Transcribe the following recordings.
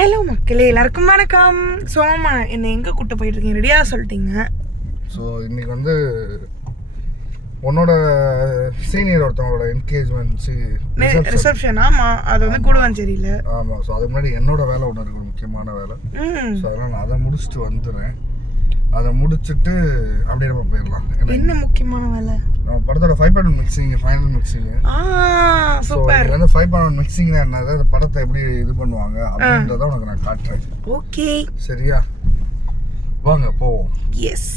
Hello மக்களே எல்லாருக்கும் வணக்கம். சோமா என்னை எங்கே கூட்ட போயிட்டு இருக்கீங்க ரெடியாக சொல்லிட்டீங்க. ஸோ இன்னைக்கு வந்து உன்னோட சீனியர் ஒருத்தவங்களோட என்கேஜ்மெண்ட்ஸு ரிசப்ஷன் ஆமாம் அது வந்து கூடுவாஞ்சேரியில் ஆமாம் ஸோ அதுக்கு முன்னாடி என்னோட வேலை ஒன்று இருக்கு ஒரு முக்கியமான வேலை. ஸோ அதனால் நான் அதை முடிச்சுட்டு வந்துடுறேன். அதை முடிச்சுட்டு அப்படியே நம்ம போயிடலாம். என்ன முக்கியமான வேலை? படத்தோட five point mixing final mixing super வந்து ஃபைவ் பாயிண்ட் மிக்சிங்னா என்னது அந்த படத்தை எப்படி இது பண்ணுவாங்க அப்படின்றத உனக்கு நான் காட்டுறேன். ஓகே. சரியா? வாங்க போவோம். எஸ்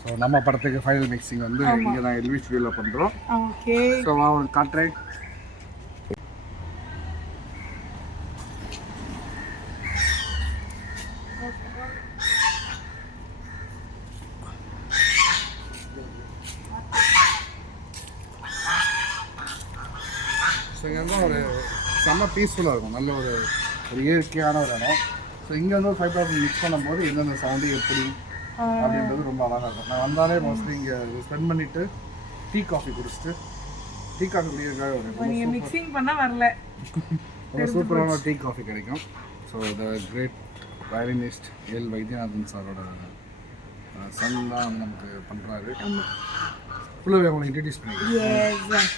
ஸோ நம்ம படத்துக்கு ஃபைனல் மிக்சிங் வந்து இங்கே தான் எல்வி ஸ்டுடியோவில் பண்ணுறோம் ஓகே ஸோ நான் உனக்கு காட்டுறேன் ஸோ இங்கே வந்து ஒரு செம்ம பீஸ்ஃபுல்லாக இருக்கும். நல்ல ஒரு ஒரு இயற்கையான ஒரு இடம். ஸோ இங்கே வந்து ஒரு ஃபைவ் தௌசண்ட் மிக்ஸ் பண்ணும்போது எந்தெந்த சவுண்டு எப்படி அப்படின்றது ரொம்ப அழகாக இருக்கும். நான் வந்தாலே மோஸ்ட்லி இங்கே ஸ்பெண்ட் பண்ணிவிட்டு டீ காஃபி குடிச்சிட்டு டீ காஃபி குடிக்கிறதுக்காக நீங்கள் மிக்சிங் பண்ணால் வரல. ஒரு சூப்பரான டீ காஃபி கிடைக்கும். So the great violinist L Vaidyanathan சாரோட சன் தான் நமக்கு பண்ணுறாரு ஃபுல்லாக அவங்களை இன்ட்ரடியூஸ் பண்ணிக்கிறேன்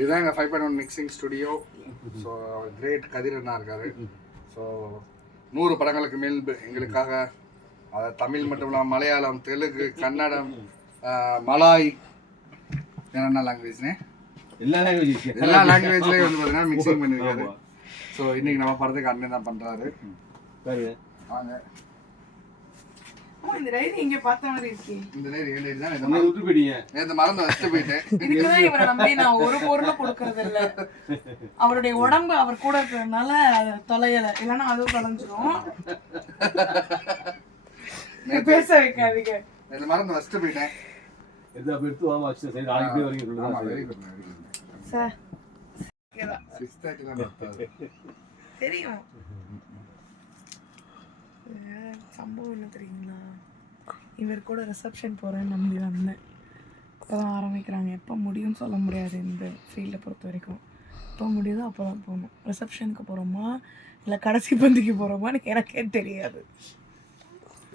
இதுதான் எங்கள் five point one mixing studio so great Kathir அண்ணா இருக்காரு. ஸோ நூறு படங்களுக்கு மேல் எங்களுக்காக தமிழ் மட்டும் இல்லாமல் மலையாளம் தெலுங்கு கன்னடம் மலாய் என்னென்ன லாங்குவேஜ்னே எல்லா லாங்குவேஜ் எல்லா லாங்குவேஜ்லேயும் வந்து பார்த்தீங்கன்னா மிக்சிங் பண்ணியிருக்காரு ஸோ இன்னைக்கு நம்ம படத்துக்கு அண்ணன் தான் பண்ணுறாரு வாங்க. இந்த டைரி இங்கே பார்த்த மாதிரி இருக்கே. இந்த நேரம் ஏழு தான். இந்த நம்ம விட்டு போயிட்டீங்க. நேற்று மறந்து வச்சுட்டு போயிட்டேன். இதுக்குதான் இவரை நம்பி நான் ஒரு பொருளும் கொடுக்கறது இல்ல. அவருடைய உடம்பு அவர் கூட இருக்கிறதுனால அது தொலையல. இல்லைன்னா அதுவும் தொலைஞ்சிரும். பேச வைக்காதீங்க. நேற்று மறந்து வச்சுட்டு போயிட்டேன். எடுத்து வாங்க வச்சு சரி நாளைக்கு போய் வெரி குட் சார். தான் தெரியும். சம்பவம் என்ன தெரியுங்களா? இவர் கூட ரிசப்ஷன் போகிறேன்னு நம்பி வந்தேன். இப்போதான் ஆரம்பிக்கிறாங்க. எப்போ முடியும்னு சொல்ல முடியாது இந்த ஃபீல்டை பொறுத்த வரைக்கும். எப்போ முடியுதோ அப்போ தான் போகணும். ரிசப்ஷனுக்கு போகிறோமா இல்லை கடைசி பந்திக்கு போகிறோமான்னு எனக்கே தெரியாது.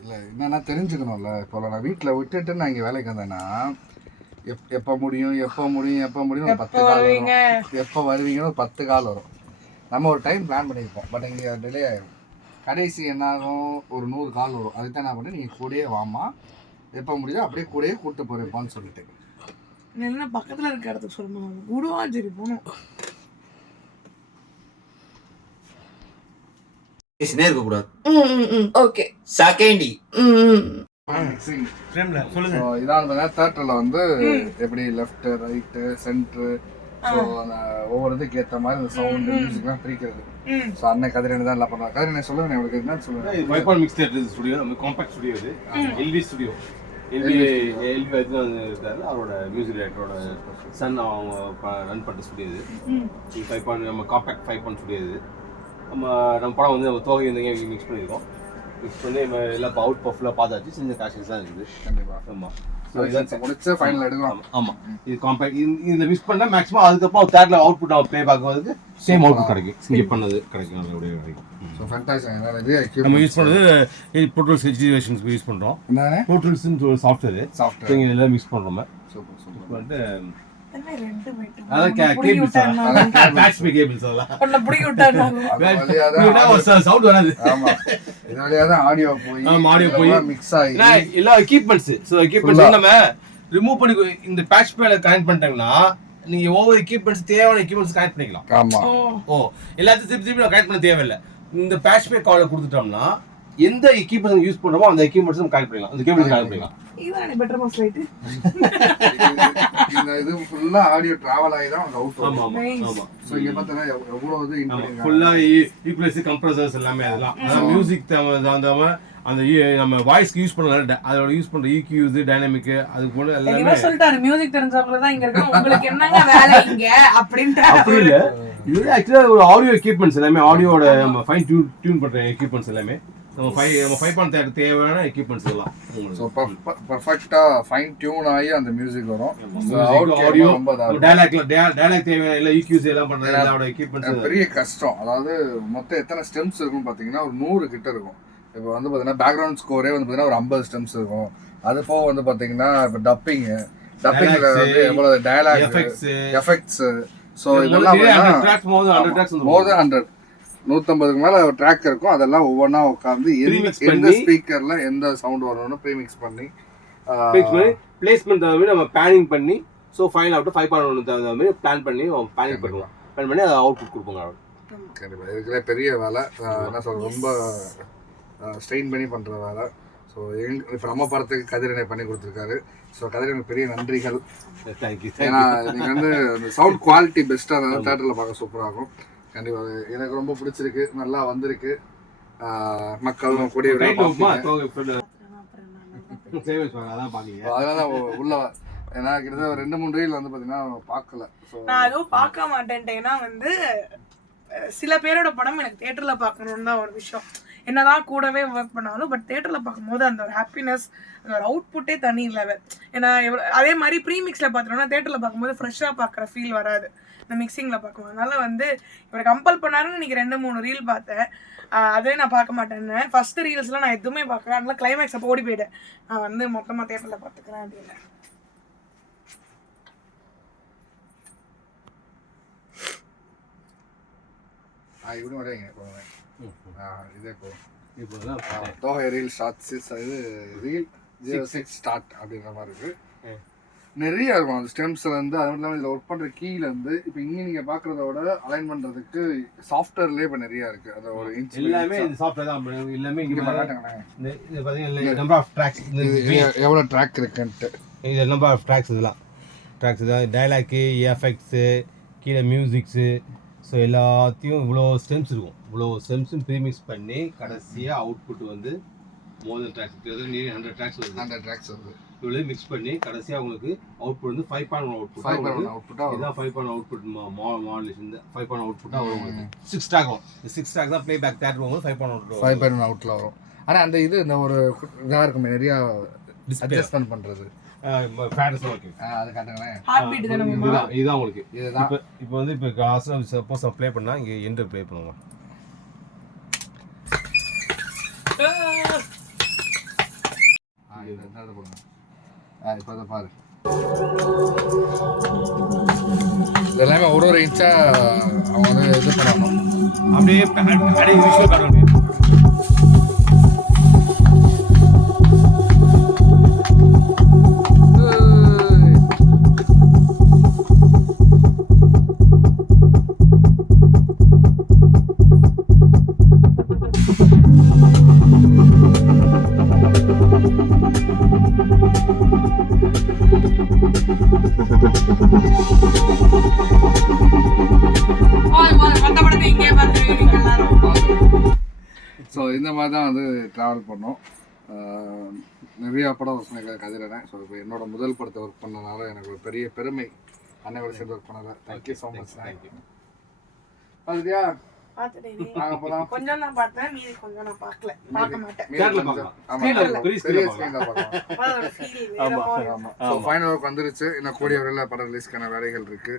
இல்லை என்னன்னா தெரிஞ்சுக்கணும்ல. இப்போ நான் வீட்டில் விட்டுட்டு நான் இங்கே வேலைக்கு வந்தேன்னா எப் எப்போ முடியும் எப்போ முடியும் எப்போ முடியும்? ஒரு பத்து கால்? வரும். எப்போ வருவீங்கன்னு ஒரு பத்து கால் வரும். நம்ம ஒரு டைம் பிளான் பண்ணியிருப்போம். பட் இங்கே டிலே ஆயிடும் கடைசி என்ன ஆகும் ஒரு நூறு கால் வரும். அதுக்கு தான் என்ன பண்ணேன் நீங்கள் கூடயே வாமா எப்போ முடியுதோ அப்படியே கூடயே கூப்பிட்டு போகிறேப்பான்னு சொல்லிட்டு. என்ன பக்கத்தில் இருக்க இடத்துக்கு சொல்லணும். குடுவாஞ்சேரி போகணும். பேசினே இருக்க கூடாது. ஓகே. செகண்டி மிக்சிங் ஸோ இதான் வந்து தேட்டரில் வந்து எப்படி லெஃப்ட் ரைட்டு சென்ட்ரு ஸோ அந்த ஒவ்வொரு இதுக்கு ஏற்ற மாதிரி இந்த சவுண்ட் மியூசிக்லாம் பிரிக்கிறது. ஸோ அண்ணன் கதிரன் தான் எல்லாம் பண்ணுவாங்க கதிரன் சொல்லுவேன் உங்களுக்கு என்னன்னு சொல்லுவேன். Five point mix theatre studio நம்ம காம்பாக்ட் ஸ்டுடியோ இது. L V studio L V L V இருக்காரு அவரோட மியூசிக் டைரக்டரோட சன் அவங்க ரன் பண்ணுற ஸ்டுடியோ இது. ஃபைவ் பாயிண்ட் நம்ம காம்பாக்ட் ஃபைவ் பாயிண்ட் ஸ்டுடியோ இது. நம்ம நம்ம படம் வந்து நம்ம தோகை இருந்தீங்க மிக்ஸ் பண்ணியிருக்கோம் பண்ணி நம்ம எல்லாம் அவுட் பஃப்லாம் பார்த்தாச்சு சின்ன காஷன்ஸ் தான் இருக்குது கண்டிப்பாக ஆமாம் ஸோ இதை முடிச்சு ஃபைனல் எடுக்கலாம். ஆமா. இது காம்பேக்ட் இதுல மிஸ் பண்ணா மேக்ஸிமம் அதுக்கப்புறம் தேர்ட்ல அவுட்புட் அவன் ப்ளே பார்க்கும்போது சேம் அவுட்புட் கிடைக்கும். இங்கே பண்ணது கிடைக்கும் நல்லபடியா கிடைக்கும் ஸோ ஃபேண்டாஸ்டிக் நம்ம யூஸ் பண்ணது ப்ரோட்டோல்ஸ் ஹெச்டிவேஷன்ஸ்க்கு யூஸ் பண்றோம். என்னண்ணே ப்ரோட்டோல்ஸ்னு ஒரு சாஃப்ட்வேர் சாஃப்ட்வேர் இங்கே எல்லாம் மிக்ஸ் பண்றோம் சூப்பர் சூப்பர். தான் சவுண்ட் வராது. ஆமா இது வழியாக தான் ஆடியோ போய் ஆமா, audio போய். மிக்ஸ் ஆகி எல்லா எக்யூப்மெண்ட்ஸ் ஸோ எக்யூப்மெண்ட்ஸ் நம்ம ரிமூவ் பண்ணி இந்த பேட்ச் பேல கனெக்ட் பண்ணிட்டாங்கன்னா நீங்க ஒவ்வொரு எக்யூப்மெண்ட்ஸ் தேவையான எக்யூப்மெண்ட்ஸ் கனெக்ட் பண்ணிக்கலாம். ஆமா. ஓ ஓ எல்லாத்தையும் திருப்பி திருப்பி நான் கனெக்ட் பண்ண தேவையில்லை. இந்த பேட்ச் பே காலை கொடுத்துட்டோம்னா எந்த எக்யூப்மெண்ட்ஸ் யூஸ் பண்றோமோ அந்த எக்யூப்மெண்ட்ஸ் நம்ம கனெக்ட் பண்ணிக்கலாம். அந்த கேபிள் கனெக்ட் பண்ணிக்கலாம். இதுதானே பெட்டர் மாஸ் லைட்டு இந்த இது ஃபுல்லா ஆடியோ டிராவல் ஆகி தான் அவுட் ஆமா வரும் ஆமா. ஆமா. ஸோ இங்க பார்த்தீங்கன்னா எவ்- எவ்வளவு இது இன் பண்ணிருக்காங்க ஃபுல்லா ஈக்குவலைஸ் கம்ப்ரஸர்ஸ் எல்லாமே அதெல்லாம் அதாவது மியூசிக் தகுந்தாம அந்த E- நம்ம வாய்ஸ்க்கு யூஸ் பண்ண அதோட யூஸ் பண்ற E EQs டைனமிக் அது போல எல்லாமே. இவர் சொல்லிட்டாரு மியூசிக் தெரிஞ்சவங்க தான் இங்க இருக்கோம். உங்களுக்கு என்னங்க வேலை இங்க? அப்படின்ட்டு அப்படி இல்ல. இது ஆக்சுவலா ஒரு ஆடியோ எக்யூப்மெண்ட்ஸ் எல்லாமே ஆடியோட நம்ம ஃபைன் டியூன் டியூன் பண்ற எக்யூப்மெண்ட்ஸ் எல்லாமே. நம்ம ஃபைவ் நம்ம ஃபைவ் பாயிண்ட் தேர்ட் தேவையான எக்யூப்மெண்ட்ஸ் எல்லாம் ஸோ பர்ஃபெக்டா ஃபைன் டியூன் ஆகி அந்த மியூசிக் வரும். கேட்க ரொம்ப. டயலாக்ல டயலாக் தேவையான எல்லா EQs எல்லாம் பண்ற எல்லாரோட எக்யூப்மெண்ட்ஸ் பெரிய கஷ்டம். அதாவது மொத்தம் எத்தனை ஸ்டெம்ஸ் இருக்குன்னு பார்த்தீங்கன்னா ஒரு நூறு கிட்ட இருக்கும். இப்போ வந்து பார்த்தீங்கன்னா பேக்ரவுண்ட் ஸ்கோரே வந்து பார்த்தீங்கன்னா ஒரு ஐம்பது ஸ்டெம்ஸ் இருக்கும். அது போக வந்து பார்த்தீங்கன்னா இப்போ டப்பிங்கு டப்பிங்கில் வந்து எவ்வளோ டயலாக் எஃபெக்ட்ஸ் ஸோ இதெல்லாம் மோர் தென் ஹண்ட்ரட் நூற்றம்பதுக்கு மேலே ட்ராக் இருக்கும். அதெல்லாம் ஒவ்வொன்றா உட்காந்து எந்த ஸ்பீக்கரில் எந்த சவுண்ட் வரணும்னு ப்ரீமிக்ஸ் பண்ணி பிளேஸ்மெண்ட் தகுந்த மாதிரி நம்ம பிளானிங் பண்ணி so final out five point ஒன்று தகுந்த மாதிரி பிளான் பண்ணி பிளானிங் பண்ணுவோம். பிளான் பண்ணி அதை அவுட்புட் கொடுப்போங்க அவர் கண்டிப்பாக இதுக்குள்ள பெரிய வேலை. என்ன சொல்றது? ரொம்ப ஸ்ட்ரெயின் பண்ணி பண்ணுற வேலை. ஸோ எங் இப்போ நம்ம படத்துக்கு கதிரனை பண்ணி கொடுத்துருக்காரு. ஸோ கதிரனுக்கு பெரிய நன்றிகள். தேங்க்யூ ஏன்னா நீங்கள் வந்து அந்த சவுண்ட் குவாலிட்டி பெஸ்ட்டாக இருந்தால் தேட்டரில் பார்க்க சூப்பராக இருக்கும். கண்டிப்பாக எனக்கு ரொம்ப பிடிச்சிருக்கு. நல்லா வந்திருக்கு. ஆஹ், மக்களும் கூடிய அதனால உள்ள ஏன்னா கிட்டத்தட்ட ரெண்டு மூணு ரீல் வந்து பார்த்தீங்கன்னா பார்க்கல நான் அதுவும் பார்க்க மாட்டேன்ட்டேன். ஏன்னா வந்து சில பேரோட படம் எனக்கு தேட்டர்ல பார்க்கணும்னு தான் ஒரு விஷயம். என்னதான் கூடவே ஒர்க் பண்ணாலும் பட் தேட்டரில் பார்க்கும்போது அந்த ஒரு ஹாப்பினஸ் அந்த ஒரு அவுட்புட்டே தனி லெவல் ஏன்னா எவ்வளோ- அதே மாதிரி ப்ரீமிக்ஸில் பார்த்துட்டோம்னா தேட்டரில் பார்க்கும்போது ஃப்ரெஷ்ஷாக பார்க்குற ஃபீல் வராது. இந்த மிக்சிங்கில் பார்க்கும்போது. அதனால் வந்து இவர் கம்பல் பண்ணாருன்னு இன்னைக்கு ரெண்டு மூணு ரீல் பார்த்தேன். அதே நான் பார்க்க மாட்டேன்னு. ஃபஸ்ட்டு ரீல்ஸ்லாம் நான் எதுவுமே பார்க்கல. அதனால் கிளைமேக்ஸ் அப்போ ஓடி போயிட்டேன். நான் வந்து மொத்தமாக தேட்டரில் பார்த்துக்கிறேன் அப்படின்னு. ஆ இப்படி வரைங்க போங்க ஆ இதே போதும் இப்போ தோகை ரீல் ஷார்ட்ஸ் இது ரீல் ஜீரோ சிக்ஸ் ஸ்டார்ட் அப்படின்ற மாதிரி இருக்கு நிறைய இருக்கும் அந்த ஸ்டெம்ஸ்ல இருந்து அது மட்டும் இல்லாமல் இதில் ஒர்க் பண்ணுற கீழ இருந்து இப்போ இங்கே நீங்கள் பார்க்குறதோட அலைன் பண்ணுறதுக்கு சாஃப்ட்வேர்லேயே இப்போ நிறைய இருக்கு. அந்த ஒரு இன்ச் எல்லாமே இந்த சாஃப்ட்வேர் தான். எல்லாமே இங்க இது பாத்தீங்கன்னா நம்பர் ஆஃப் ட்ராக்ஸ் எவ்வளோ ட்ராக் இருக்குன்ட்டு இது நம்பர் ஆஃப் ட்ராக்ஸ் இதெல்லாம் ட்ராக்ஸ் தான் டைலாக்கு எஃபெக்ட்ஸு கீழே மியூசிக்ஸு ஸோ எல்லாத்தையும் இவ்வளோ ஸ்டெம்ஸ் இருக்கும். இவ்வளோ ஸ்டெம்ஸும் ப்ரீமிக்ஸ் பண்ணி கடைசியாக அவுட்புட் வந்து மோதல் ட்ராக்ஸ் கிட்டத்தட்ட ஹண்ட்ரட் ட்ராக்ஸ் வருது. அந்த ட்ராக்ஸ் வருது. இவ்வளோ மிக்ஸ் பண்ணி கடைசியாக உங்களுக்கு அவுட்புட் வந்து ஃபைவ் பாயிண்ட் அவுட்புட் ஃபைவ் பண்ண அவுட்புட்டாக இதான் ஃபைவ் பாயிண்ட் அவுட்புட் மாடலேஷன் இந்த ஃபைவ் பாயிண்ட் அவுட்புட்டாக வரும் உங்களுக்கு. சிக்ஸ் ட்ராக் வரும். சிக்ஸ் ட்ராக் தான் ப்ளே பேக் தேட்டர் போகும்போது ஃபைவ் பாயிண்ட் அவுட்புட் ஃபைவ் பண்ண அவுட்டில் வரும். ஆனால் அந்த இது இந்த ஒரு இதாக இருக்குமே நிறையா அட்ஜஸ்ட்மெண்ட் பண்ணுறது ஃபேட்டஸ் ஓகே அது காட்டுங்களேன் ஹார்ட் பீட் தானே மாமா? இதுதான் இதுதான் உங்களுக்கு. இதுதான். இப்போ இப்போ வந்து இப்போ லாஸ்ட்டில் சப்போஸ் நான் ப்ளே பண்ணால் இங்கே எண்டு ப்ளே பண்ணுவோம்? ஆ. இது இந்த போடுங்க. ஆ இப்போ அதை பாரு. எல்லாமே ஒரு ஒரு இன்ச்சா அவங்க வந்து இது பண்ணணும். அப்படியே முடியும் மாதிரி தான் வந்து ட்ராவல் பண்ணோம். நிறைய படம் சொன்ன கதிரனேன் ஸோ இப்போ என்னோட முதல் படத்தை ஒர்க் பண்ணனால எனக்கு ஒரு பெரிய பெருமை. அன்னையோட சேர்ந்து ஒர்க் பண்ணல தேங்க்யூ ஸோ மச் பார்த்துட்டியா கொஞ்சம் தான் பார்த்தேன். மீதி கொஞ்சம் நான் பார்க்கல. பார்க்க மாட்டேன். வந்துருச்சு. இன்னும் கூடிய வரையில் படம் ரிலீஸ்க்கான வேலைகள் இருக்கு.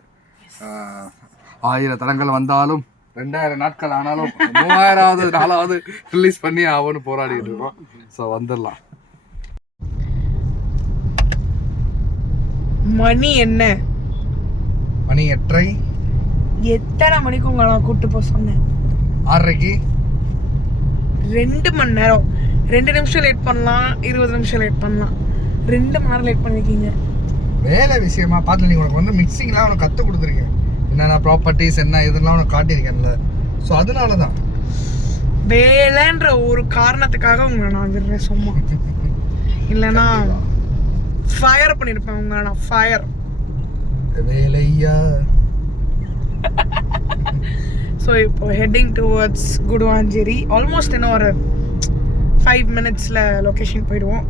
ஆயிரம் தடங்கள் வந்தாலும் ரெண்டாயிரம் நாட்கள் ஆனாலும் மூவாயிரமாவது நாலாவது ரிலீஸ் பண்ணி ஆகும்னு போராடிட்டு இருக்கோம். ஸோ வந்துடலாம். மணி என்ன? மணி எட்டரை. எத்தனை மணிக்கு உங்களை நான் கூட்டு போக சொன்னேன்? ஆறரைக்கு. ரெண்டு மணி நேரம். ரெண்டு நிமிஷம் லேட் பண்ணலாம் இருபது நிமிஷம் லேட் பண்ணலாம். ரெண்டு மணி நேரம் லேட் பண்ணிருக்கீங்க. வேலை விஷயமா பார்த்து நீ உனக்கு வந்து மிக்சிங்லாம் உனக்கு கற்றுக் கொடுத்துருக்கேன். என்னென்ன ப்ராப்பர்ட்டிஸ் என்ன இதெல்லாம் உனக்கு காட்டியிருக்கேன்ல. ஸோ அதனால தான் வேலைன்ற ஒரு காரணத்துக்காக உங்களை நான் விடுறேன் சும்மா. இல்லைன்னா ஃபயர் பண்ணியிருப்பேன் உங்களை நான் ஃபயர் வேலையா? ஸோ இப்போ ஹெட்டிங் டுவர்ட்ஸ் குடுவாஞ்சேரி ஆல்மோஸ்ட் இன்னும் ஒரு ஃபைவ் மினிட்ஸில் லொக்கேஷன் போயிடுவோம்.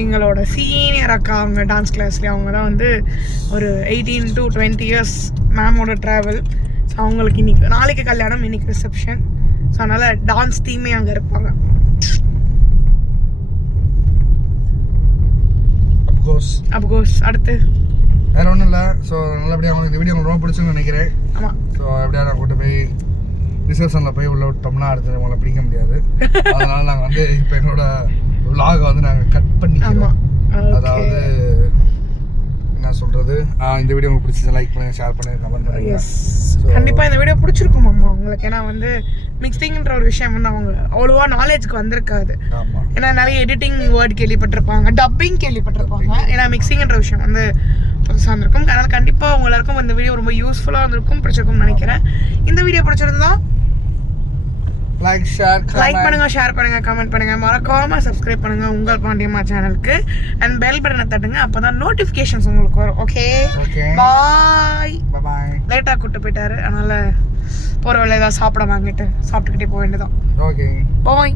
எங்களோட சீனியர் அக்கா அவங்க டான்ஸ் கிளாஸ்லேயே அவங்க தான் வந்து ஒரு எயிட்டீன் டு டுவெண்ட்டி இயர்ஸ் மேமோட ட்ராவல் ஸோ அவங்களுக்கு இன்னைக்கு நாளைக்கு கல்யாணம் இன்னைக்கு ரிசப்ஷன் ஸோ அதனால் டான்ஸ் தீமே அங்கே இருப்பாங்க. அப்கோர்ஸ் அடுத்து. வேற ஒன்றும் இல்லை. ஸோ நல்லபடியாக உங்களுக்கு இந்த வீடியோ ரொம்ப பிடிச்சுன்னு நினைக்கிறேன். ஆமாம் ஸோ எப்படியா நான் கூட்டு போய் ரிசப்ஷனில் போய் உள்ள விட்டோம்னா அடுத்து உங்களை பிடிக்க முடியாது. அதனால நாங்கள் வந்து இப்போ என்னோட vlog-அ வந்து நாங்கள் ஆமாம் அதாவது என்ன சொல்கிறது இந்த வீடியோ உங்களுக்கு பிடிச்சது லைக் பண்ணுங்கள் ஷேர் பண்ணுங்கள் கமெண்ட் பண்ணுங்கள் கண்டிப்பாக இந்த வீடியோ பிடிச்சிருக்கும் அம்மா உங்களுக்கு. ஏன்னா வந்து மிக்சிங்ன்ற ஒரு விஷயம் வந்து அவங்க அவ்வளோவா நாலேஜ்க்கு வந்திருக்காது. ஏன்னா நிறைய எடிட்டிங் வேர்ட் கேள்விப்பட்டிருப்பாங்க டப்பிங் கேள்விப்பட்டிருப்பாங்க. ஏன்னா மிக்சிங்ன்ற விஷயம் வந்து புதுசாக இருந்திருக்கும் அதனால் கண்டிப்பாக உங்க எல்லாருக்கும் இந்த வீடியோ ரொம்ப யூஸ்ஃபுல்லாக இருந்திருக்கும் பிடிச்சிருக்கும்னு நினைக்கிறேன். இந்த வீடியோ பிடிச்சிருந்தா லைக் ஷேர் லைக் பண்ணுங்க ஷேர் பண்ணுங்க கமெண்ட் பண்ணுங்க. மறக்காம சப்ஸ்கிரைப் பண்ணுங்க உங்கள் பாண்டியம்மா சேனலுக்கு அண்ட் பெல் பட்டனை தட்டுங்க அப்பதான் நோட்டிஃபிகேஷன்ஸ் உங்களுக்கு வரும் ஓகே பாய் பாய் லேட்டாக கூப்பிட்டு போயிட்டாரு அதனால போகிற வேலை ஏதாவது சாப்பிட வாங்கிட்டு சாப்பிட்டுக்கிட்டே போக வேண்டியதான் ஓகே பாய்